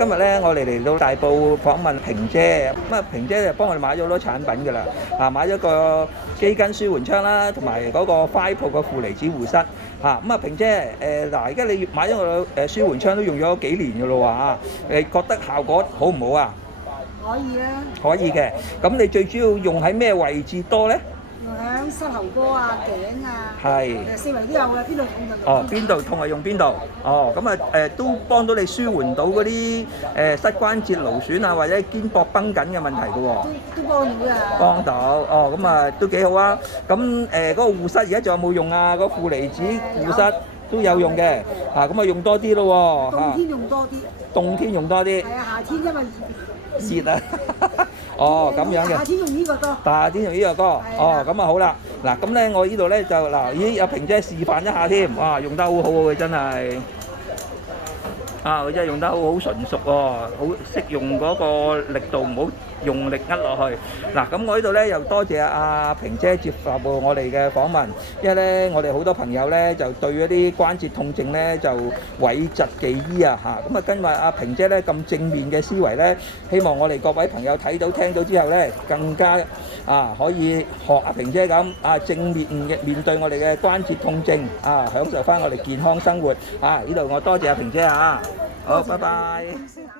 今日咧我哋嚟到大埔訪問萍姐，咁啊萍姐就幫我哋買咗好多產品㗎啦，買咗個肌筋舒緩槍啦，同埋嗰個 Five Pro 嘅負離子護膝。咁啊萍姐嗱，而家你買咗個舒緩槍都用咗幾年㗎咯喎，你覺得效果好唔好啊？可以啊，可以嘅，咁你最主要用喺咩位置多咧？用喺膝頭哥啊、頸啊，係四圍都有嘅，邊度痛就哦，邊度痛係用邊度？哦，咁啊都幫到你舒緩到嗰啲膝關節勞損啊，或者肩膊繃緊嘅問題嘅喎。都幫到啊！幫到，哦，咁啊都幾好啊。咁嗰個護膝而家仲有冇用啊？嗰負離子護膝都有用嘅，咁啊用多啲咯喎。冬天用多啲。冬天用多啲。係啊，夏天因為熱啊！哦，咁樣嘅。夏天用呢個多。夏天用呢個多。哦，咁啊好啦。嗱，咁咧我呢度咧就嗱，咦，阿萍姐示範一下添，哇，用得好好喎，佢真係。佢真係用得好純熟喎，好識用嗰個力度，唔好用力握落去。嗱，咁我呢度咧又多謝阿萍姐接受我哋嘅訪問，因為咧我哋好多朋友咧就對嗰啲關節痛症咧就諱疾忌醫啊嚇，咁啊跟埋阿萍姐咧咁正面嘅思維咧，希望我哋各位朋友睇到聽到之後咧，更加可以學阿萍姐咁正面嘅面對我哋嘅關節痛症享受翻我哋健康生活呢度我多謝阿萍姐好，拜拜。